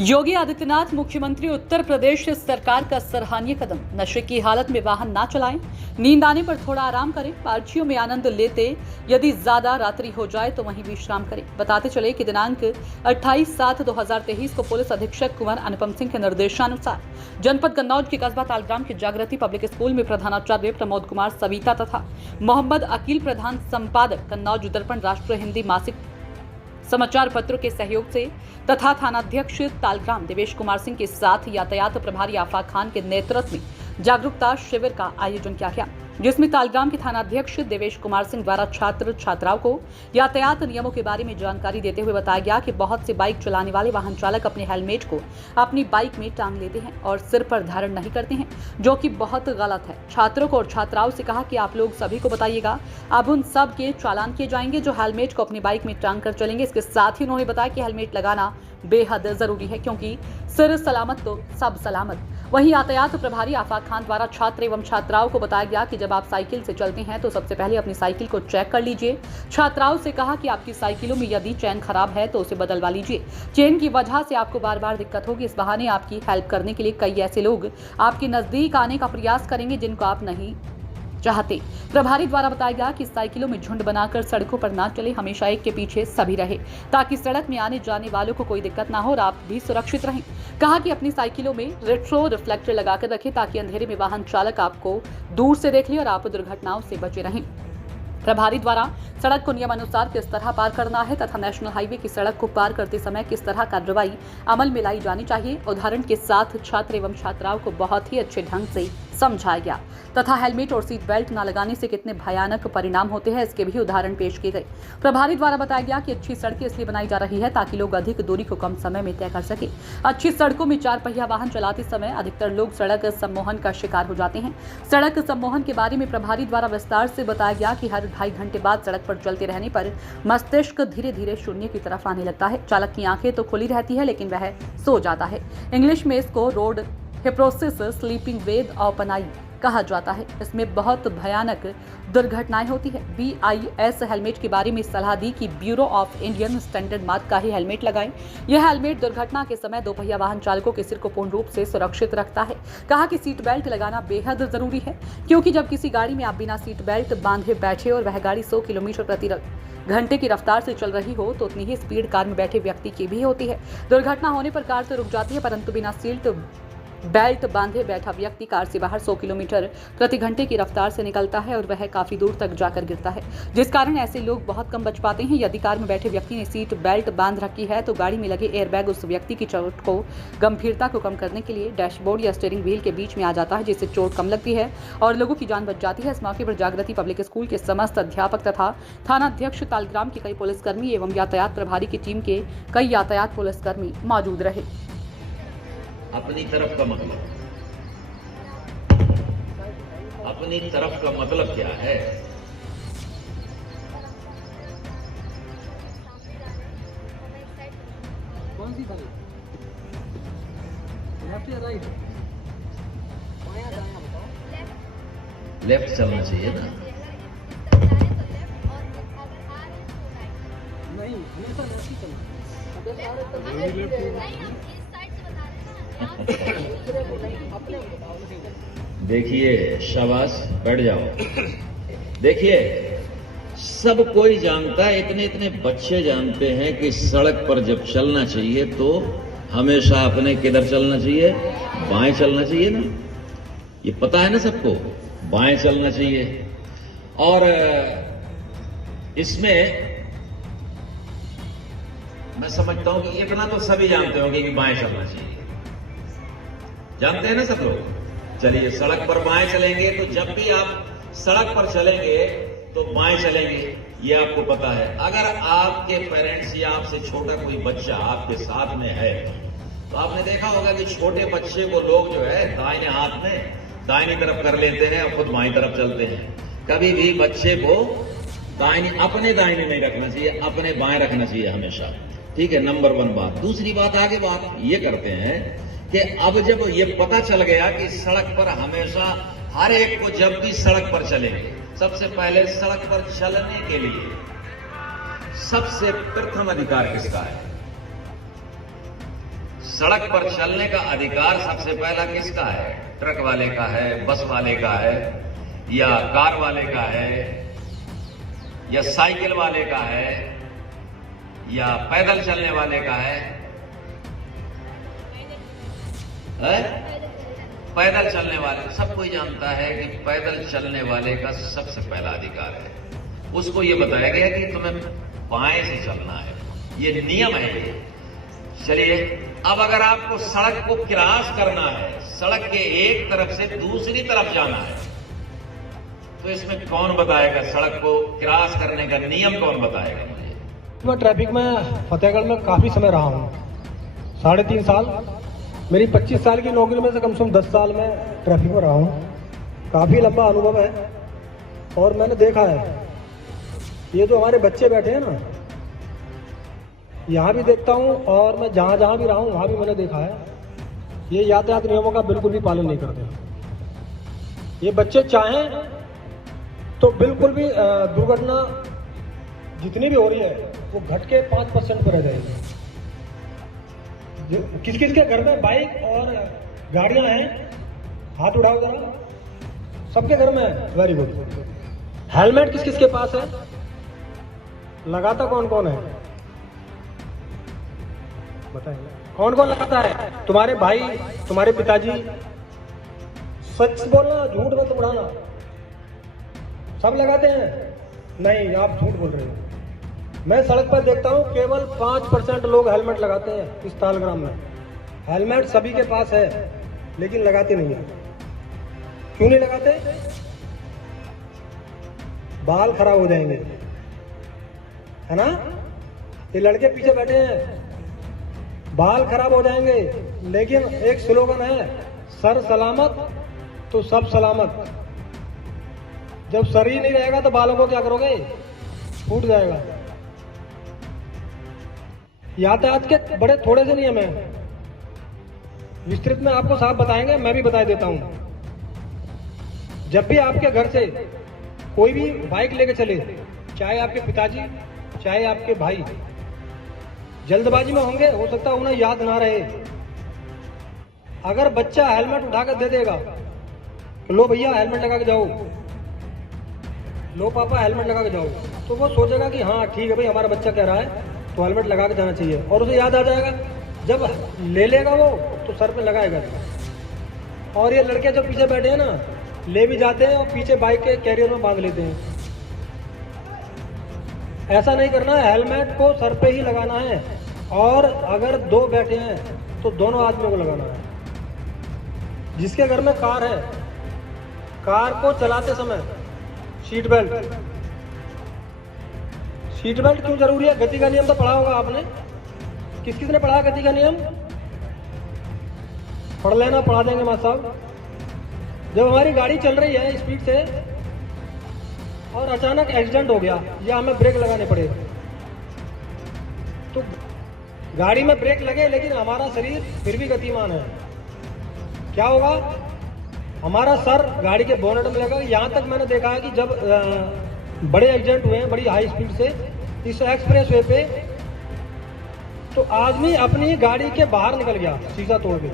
योगी आदित्यनाथ मुख्यमंत्री उत्तर प्रदेश सरकार का सराहनीय कदम। नशे की हालत में वाहन ना चलाएं, नींद आने पर थोड़ा आराम करें, पार्टियों में आनंद लेते यदि ज्यादा रात्रि हो जाए तो वहीं विश्राम करें। बताते चले कि दिनांक 28/7/2023 को पुलिस अधीक्षक कुंवर अनुपम सिंह के निर्देशानुसार जनपद कन्नौज के कस्बा तालग्राम के जागृति पब्लिक स्कूल में प्रधानाचार्य प्रमोद कुमार सविता तथा मोहम्मद अकील प्रधान संपादक कन्नौज दर्पण राष्ट्र हिंदी मासिक समाचार पत्रों के सहयोग से तथा थानाध्यक्ष तालग्राम देवेश कुमार सिंह के साथ यातायात प्रभारी आफाक खान के नेतृत्व में जागरूकता शिविर का आयोजन किया गया, जिसमें तालग्राम के थानाध्यक्ष देवेश कुमार सिंह द्वारा छात्र छात्राओं को यातायात नियमों के बारे में जानकारी देते हुए बताया गया कि बहुत से बाइक चलाने वाले वाहन चालक अपने हेलमेट को अपनी बाइक में टांग लेते हैं और सिर पर धारण नहीं करते हैं, जो कि बहुत गलत है। छात्रों को और छात्राओं से कहा कि आप लोग सभी को बताइएगा, अब उन सब के चालान किए जाएंगे जो हेलमेट को अपनी बाइक में टांग कर चलेंगे। इसके साथ ही उन्होंने बताया कि हेलमेट लगाना बेहद जरूरी है, क्योंकि सिर सलामत तो सब सलामत। वहीं यातायात प्रभारी आफाक खान द्वारा छात्र एवं छात्राओं को बताया गया कि जब आप साइकिल से चलते हैं तो सबसे पहले अपनी साइकिल को चेक कर लीजिए। छात्राओं से कहा कि आपकी साइकिलों में यदि चेन खराब है तो उसे बदलवा लीजिए। चेन की वजह से आपको बार बार दिक्कत होगी। इस बहाने आपकी हेल्प करने के लिए कई ऐसे लोग आपके नजदीक आने का प्रयास करेंगे जिनको आप नहीं चाहते। प्रभारी द्वारा बताया गया कि साइकिलों में झुंड बनाकर सड़कों पर ना चले, हमेशा एक के पीछे सभी रहे ताकि सड़क में आने जाने वालों को कोई दिक्कत ना हो और आप भी सुरक्षित रहें। कहा कि अपनी साइकिलों में रेट्रो रिफ्लेक्टर लगाकर रखें ताकि अंधेरे में वाहन चालक आपको दूर से देख ले और आप दुर्घटनाओं से बचे रहें। प्रभारी द्वारा सड़क को नियमानुसार किस तरह पार करना है तथा नेशनल हाईवे की सड़क को पार करते समय किस तरह कार्रवाई अमल में लाई जानी चाहिए, उदाहरण के साथ छात्र एवं छात्राओं को बहुत ही अच्छे ढंग से समझाया गया तथा हेलमेट और सीट बेल्ट न लगाने से कितने भयानक परिणाम होते हैं इसके भी उदाहरण पेश किए गए। प्रभारी द्वारा बताया गया कि अच्छी सड़कें इसलिए बनाई जा रही है ताकि लोग अधिक दूरी को कम समय में तय कर सके। अच्छी सड़कों में 4 पहिया वाहन चलाते समय अधिकतर लोग सड़क सम्मोहन का शिकार हो जाते हैं। सड़क सम्मोहन के बारे में प्रभारी द्वारा विस्तार से बताया गया कि हर 2.5 घंटे बाद सड़क पर चलते रहने पर मस्तिष्क धीरे धीरे शून्य की तरफ आने लगता है। चालक की आंखें तो खुली रहती है लेकिन वह सो जाता है। इंग्लिश में इसको रोड हिप्नोसिस स्लीपिंग वेद ओपन आई कहा जाता है। इसमें बहुत भयानक दुर्घटनाएं होती है। BIS हेलमेट के बारे में सलाह दी कि bureau of Indian standard mark का ही हेलमेट लगाएं। यह हेलमेट दुर्घटना के समय 2 पहिया वाहन चालकों के सिर को पूर्ण रूप से सुरक्षित रखता है। कहा कि सीट बेल्ट लगाना बेहद जरूरी है, क्योंकि जब किसी गाड़ी में आप बिना सीट बेल्ट बांधे बैठे और वह गाड़ी 100 किलोमीटर प्रति घंटे की रफ्तार से चल रही हो तो उतनी ही स्पीड कार में बैठे व्यक्ति की भी होती है। दुर्घटना होने पर कार तो रुक जाती है, परंतु बिना सीट बेल्ट बांधे बैठा व्यक्ति कार से बाहर 100 किलोमीटर प्रति घंटे की रफ्तार से निकलता है और वह काफी दूर तक जाकर गिरता है, जिस कारण ऐसे लोग बहुत कम बच पाते हैं। यदि कार में बैठे व्यक्ति ने सीट बेल्ट बांध रखी है तो गाड़ी में लगे एयरबैग उस व्यक्ति की चोट को गंभीरता को कम करने के लिए डैशबोर्ड या स्टीयरिंग व्हील के बीच में आ जाता है, जिससे चोट कम लगती है और लोगों की जान बच जाती है। इस मौके पर जागृति पब्लिक स्कूल के समस्त अध्यापक तथा थानाध्यक्ष तालग्राम के कई पुलिसकर्मी एवं यातायात प्रभारी की टीम के कई यातायात पुलिसकर्मी मौजूद रहे। अपनी तरफ का मतलब क्या है? कौन सी साइड? लेफ्ट या राइट? बायां दायां बताओ। लेफ्ट चलना चाहिए ना? नहीं, हमेशा लेफ्ट ही चलना। अगर आ रहे तो देखिए, शाबाश, बैठ जाओ। देखिए, सब कोई जानता है, इतने बच्चे जानते हैं कि सड़क पर जब चलना चाहिए तो हमेशा अपने किधर चलना चाहिए? बाएं चलना चाहिए ना? ये पता है ना सबको, बाएं चलना चाहिए। और इसमें मैं समझता हूं कि इतना तो सभी जानते होंगे कि बाएं चलना चाहिए। जानते हैं ना सब लोग? चलिए, सड़क पर बाएं चलेंगे तो जब भी आप सड़क पर चलेंगे तो बाएं चलेंगे, ये आपको पता है। अगर आपके पेरेंट्स या आपसे छोटा कोई बच्चा आपके साथ में है तो आपने देखा होगा कि छोटे बच्चे को लोग जो है दाहिने हाथ में दाहिनी तरफ कर लेते हैं और खुद बाईं तरफ चलते हैं। कभी भी बच्चे को अपने दाहिने नहीं रखना चाहिए, अपने बाएं रखना चाहिए हमेशा। ठीक है, नंबर 1 बात। दूसरी बात, आगे बात ये करते हैं कि अब जब ये पता चल गया कि सड़क पर हमेशा हर एक को जब भी सड़क पर चलेंगे, सबसे पहले सड़क पर चलने के लिए सबसे प्रथम अधिकार किसका है? सड़क पर चलने का अधिकार सबसे पहला किसका है? ट्रक वाले का है, बस वाले का है, या कार वाले का है, या साइकिल वाले का है, या पैदल चलने वाले का है? पैदल चलने वाले, सब कोई जानता है कि पैदल चलने वाले का सबसे पहला अधिकार है। उसको ये बताया गया कि तुम्हें बाएं से चलना है, ये नियम है। चलिए, अब अगर आपको सड़क को क्रॉस करना है, सड़क के एक तरफ से दूसरी तरफ जाना है, तो इसमें कौन बताएगा? सड़क को क्रॉस करने का नियम कौन बताएगा मुझे? मैं ट्रैफिक में फतेहगढ़ में काफ़ी समय रहा हूँ, 3.5 साल। मेरी 25 साल की नौकरी में से कम से कम 10 साल में ट्रैफिक में रहा हूँ। काफ़ी लंबा अनुभव है और मैंने देखा है, ये जो हमारे बच्चे बैठे हैं ना, यहाँ भी देखता हूँ और मैं जहाँ जहाँ भी रहा हूँ वहाँ भी मैंने देखा है, ये यातायात नियमों का बिल्कुल भी पालन नहीं करते। ये बच्चे चाहें तो बिल्कुल भी दुर्घटना जितनी भी हो रही है वो घट के 5% पर रह जाएगी। किस किस के घर में बाइक और गाड़ियां हैं? हाथ उठाओ जरा। सबके घर में है। Very good. हेलमेट किस किस के पास है? लगाता कौन कौन है? बताइए, कौन कौन लगाता है? तुम्हारे भाई, तुम्हारे पिताजी? सच बोलना, झूठ मत बढ़ाना। सब लगाते हैं? नहीं, आप झूठ बोल रहे हो। मैं सड़क पर देखता हूँ केवल 5% लोग हेलमेट लगाते हैं इस तालग्राम में। हेलमेट सभी के पास है लेकिन लगाते नहीं है। क्यों नहीं लगाते? बाल खराब हो जाएंगे, है ना? ये लड़के पीछे बैठे हैं, बाल खराब हो जाएंगे। लेकिन एक स्लोगन है, सर सलामत तो सब सलामत। जब सर ही नहीं रहेगा तो बालों को क्या करोगे? फूट जाएगा। यातायात के बड़े थोड़े से नियम हैं, विस्तृत में आपको साफ बताएंगे, मैं भी बता देता हूं। जब भी आपके घर से कोई भी बाइक लेके चले, चाहे आपके पिताजी चाहे आपके भाई, जल्दबाजी में होंगे, हो सकता है उन्हें याद ना रहे। अगर बच्चा हेलमेट उठाकर दे देगा, लो भैया हेलमेट लगा के जाओ, लो पापा हेलमेट लगा के जाओ, तो वो सोचेगा कि हाँ ठीक है भाई, हमारा बच्चा कह रहा है तो हेलमेट लगा के जाना चाहिए, और उसे याद आ जाएगा। जब ले लेगा वो तो सर पे लगाएगा। और ये लड़के जो पीछे बैठे हैं ना, ले भी जाते हैं और पीछे बाइक के कैरियर में बांध लेते हैं। ऐसा नहीं करना है, हेलमेट को सर पे ही लगाना है। और अगर दो बैठे हैं तो दोनों आदमियों को लगाना है। जिसके घर में कार है, कार को चलाते समय सीट बेल्ट क्यों जरूरी है? गति का नियम तो पढ़ा होगा आपने। किस किसने पढ़ा गति का नियम? पढ़ लेना, पढ़ा देंगे मास्टर साहब। जब हमारी गाड़ी चल रही है स्पीड से और अचानक एक्सीडेंट हो गया या हमें ब्रेक लगाने पड़े, तो गाड़ी में ब्रेक लगे लेकिन हमारा शरीर फिर भी गतिमान है, क्या होगा? हमारा सर गाड़ी के बोनेट में लगा। यहाँ तक मैंने देखा है कि जब बड़े एक्सीडेंट हुए हैं बड़ी हाई स्पीड से इस एक्सप्रेस वे पे, तो आदमी अपनी गाड़ी के बाहर निकल गया शीशा तोड़ के।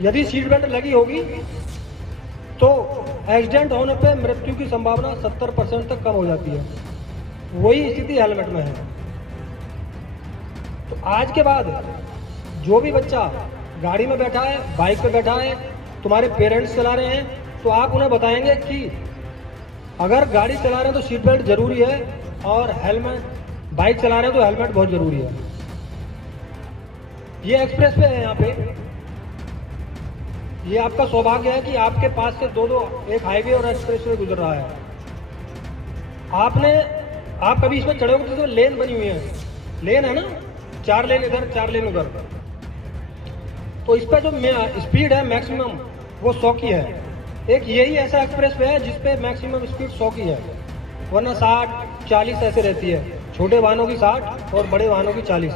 यदि सीट बेल्ट लगी होगी तो एक्सीडेंट होने पे मृत्यु की संभावना 70% तक कम हो जाती है। वही स्थिति हेलमेट में है। तो आज के बाद जो भी बच्चा गाड़ी में बैठा है, बाइक पे बैठा है, तुम्हारे पेरेंट्स चला रहे हैं, तो आप उन्हें बताएंगे कि अगर गाड़ी चला रहे हैं तो सीट बेल्ट जरूरी है, और हेलमेट, बाइक चला रहे हैं तो हेलमेट बहुत जरूरी है। ये एक्सप्रेस पे है, यहाँ पे ये आपका सौभाग्य है कि आपके पास से दो एक हाईवे और एक्सप्रेस वे गुजर रहा है। आप कभी इसमें चढ़े होगे तो लेन बनी हुई है, लेन है ना, 4 लेन इधर 4 लेन उधर, तो इस पर जो स्पीड है मैक्सिमम वो 100 की है। एक यही ऐसा एक्सप्रेस वे है जिसपे मैक्सिमम स्पीड 100 की है, वरना 60, 40 ऐसे रहती है। छोटे वाहनों की 60 और बड़े वाहनों की 40,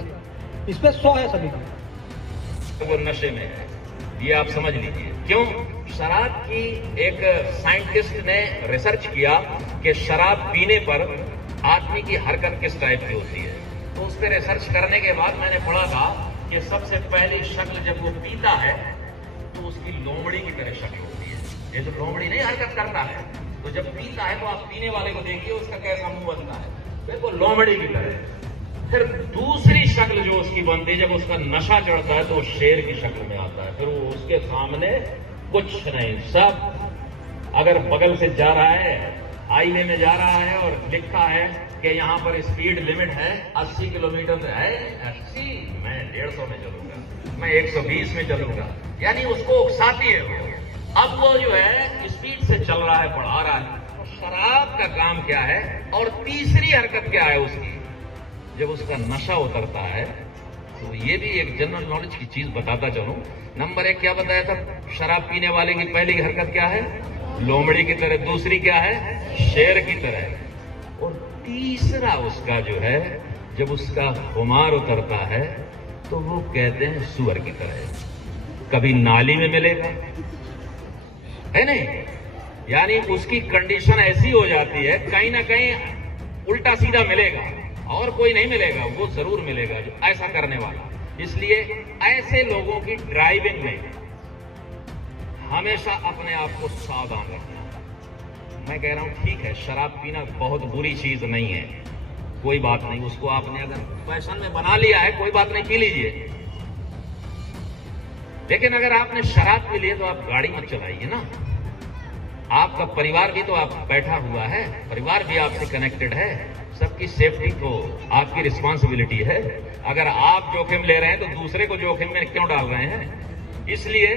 इस पे 100 है सभी की। वो नशे में है, ये आप समझ लीजिए। क्यों? शराब की एक साइंटिस्ट ने रिसर्च किया कि शराब पीने पर आदमी की हरकत किस टाइप की होती है। तो उस पर रिसर्च करने के बाद मैंने पढ़ा था कि सबसे पहली शक्ल जब वो पीता है तो उसकी लोमड़ी की तरह शक्ल होती है। ये जो लोमड़ी नहीं हरकत करता है, तो जब पीता है तो आप पीने वाले को देखिए उसका कैसा मुंह बनता है, बिल्कुल लोमड़ी की तरह। फिर दूसरी शक्ल जो उसकी बनती है, जब उसका नशा चढ़ता है तो वो शेर की शक्ल में आता है। फिर वो उसके सामने कुछ नहीं, सब अगर बगल से जा रहा है, हाईवे में जा रहा है और लिखा है कि यहाँ पर स्पीड लिमिट है 80 किलोमीटर है, 80 मैं 150 में चलूंगा, मैं 120 में चलूंगा, यानी उसको उकसाती है वो। अब वो जो है स्पीड से चल रहा है, बढ़ा रहा है। तो शराब का काम क्या है? और तीसरी हरकत क्या है उसकी? जब उसका नशा उतरता है, तो ये भी एक जनरल नॉलेज की चीज बताता चलूं। नंबर 1 क्या बताया था? शराब पीने वाले की पहली हरकत क्या है? लोमड़ी की तरह। दूसरी क्या है? शेर की तरह। और तीसरा उसका जो है, जब उसका खुमार उतरता है तो वो कहते हैं सुअर की तरह। कभी नाली में मिलेगा, है नहीं, यानी उसकी कंडीशन ऐसी हो जाती है, कहीं ना कहीं उल्टा सीधा मिलेगा और कोई नहीं मिलेगा, वो जरूर मिलेगा जो ऐसा करने वाला। इसलिए ऐसे लोगों की ड्राइविंग में हमेशा अपने आप को सावधान रखना। मैं कह रहा हूं ठीक है, शराब पीना बहुत बुरी चीज नहीं है, कोई बात नहीं, उसको आपने अगर फैशन में बना लिया है कोई बात नहीं, पी लीजिए। लेकिन अगर आपने शराब पी ली है तो आप गाड़ी मत चलाइए ना। आपका परिवार भी तो आप बैठा हुआ है, परिवार भी आपसे कनेक्टेड है, सबकी सेफ्टी तो आपकी रिस्पॉन्सिबिलिटी है। अगर आप जोखिम ले रहे हैं तो दूसरे को जोखिम में क्यों डाल रहे हैं? इसलिए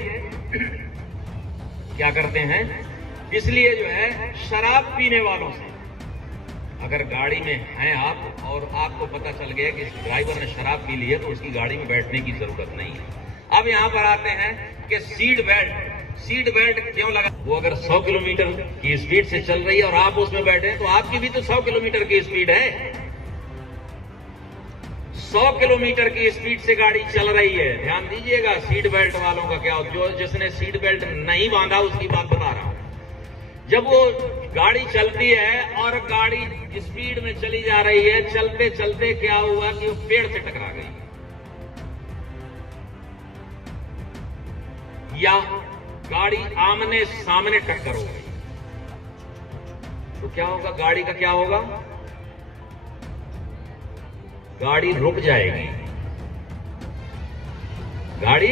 क्या करते हैं, इसलिए जो है शराब पीने वालों से अगर गाड़ी में हैं आप और आपको पता चल गया कि ड्राइवर ने शराब पी ली है, तो उसकी गाड़ी में बैठने की जरूरत नहीं है। अब यहां पर आते हैं कि सीट बेल्ट क्यों लगा? वो अगर 100 किलोमीटर की स्पीड से चल रही है और आप उसमें बैठे हैं, तो आपकी भी तो 100 किलोमीटर की स्पीड है। 100 किलोमीटर की स्पीड से गाड़ी चल रही है। ध्यान दीजिएगा, सीट बेल्ट वालों का क्या, जो जिसने सीट बेल्ट नहीं बांधा उसकी बात बता रहा हूं। जब वो गाड़ी चलती है और गाड़ी स्पीड में चली जा रही है, चलते चलते क्या हुआ कि वो पेड़ से टकरा गई, या गाड़ी आमने सामने टक्कर हो गई, तो क्या होगा? गाड़ी का क्या होगा? गाड़ी रुक जाएगी। गाड़ी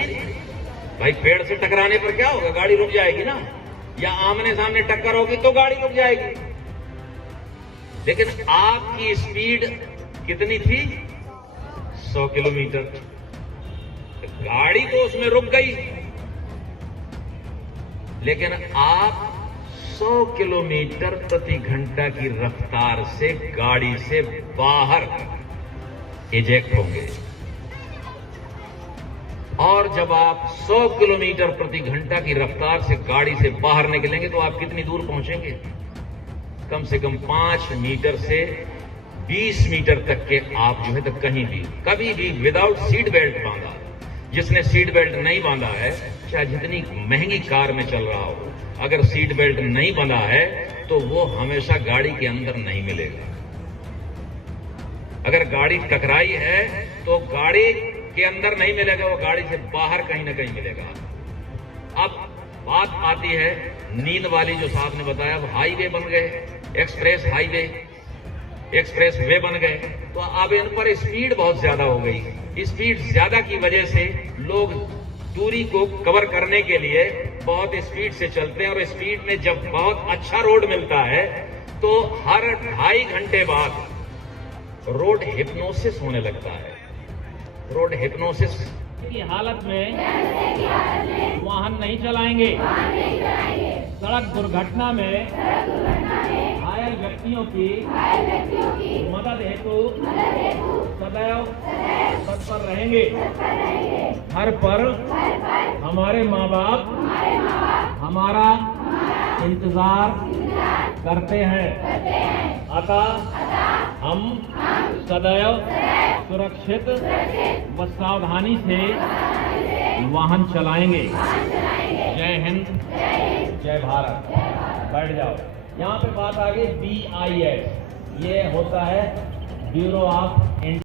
भाई पेड़ से टकराने पर क्या होगा? गाड़ी रुक जाएगी ना, या आमने सामने टक्कर होगी तो गाड़ी रुक जाएगी। लेकिन आपकी स्पीड कितनी थी? 100 किलोमीटर। गाड़ी तो उसमें रुक गई, लेकिन आप 100 किलोमीटर प्रति घंटा की रफ्तार से गाड़ी से बाहर इजेक्ट होंगे। और जब आप 100 किलोमीटर प्रति घंटा की रफ्तार से गाड़ी से बाहर निकलेंगे तो आप कितनी दूर पहुंचेंगे? कम से कम 5 मीटर से 20 मीटर तक के आप जो है तो कहीं भी कभी भी विदाउट सीट बेल्ट बांधा, जिसने सीट बेल्ट नहीं बांधा है, चाहे जितनी महंगी कार में चल रहा हो, अगर सीट बेल्ट नहीं बंधा है तो वो हमेशा गाड़ी के अंदर नहीं मिलेगा। अगर गाड़ी टकराई है तो गाड़ी के अंदर नहीं मिलेगा, वो गाड़ी से बाहर कहीं ना कहीं मिलेगा। अब बात आती है नींद वाली, जो साहब ने बताया, अब हाईवे बन गए, एक्सप्रेस वे बन गए, तो अब इन पर स्पीड बहुत ज्यादा हो गई। स्पीड ज्यादा की वजह से लोग दूरी को कवर करने के लिए बहुत स्पीड से चलते हैं, और स्पीड में जब बहुत अच्छा रोड मिलता है तो हर 2.5 घंटे बाद रोड हिप्नोसिस होने लगता है। रोड हिप्नोसिस की हालत में वाहन नहीं चलाएंगे। सड़क दुर्घटना में घायल व्यक्तियों की मदद हेतु सदैव तत्पर रहेंगे। हर पल हमारे माँ बाप हमारा इंतजार करते हैं, अतः हम सदैव सुरक्षित व सावधानी से वाहन चलाएंगे। जय हिंद, जय भारत। बैठ जाओ। यहाँ पे बात आ गई BIS, ये होता है ब्यूरो ऑफ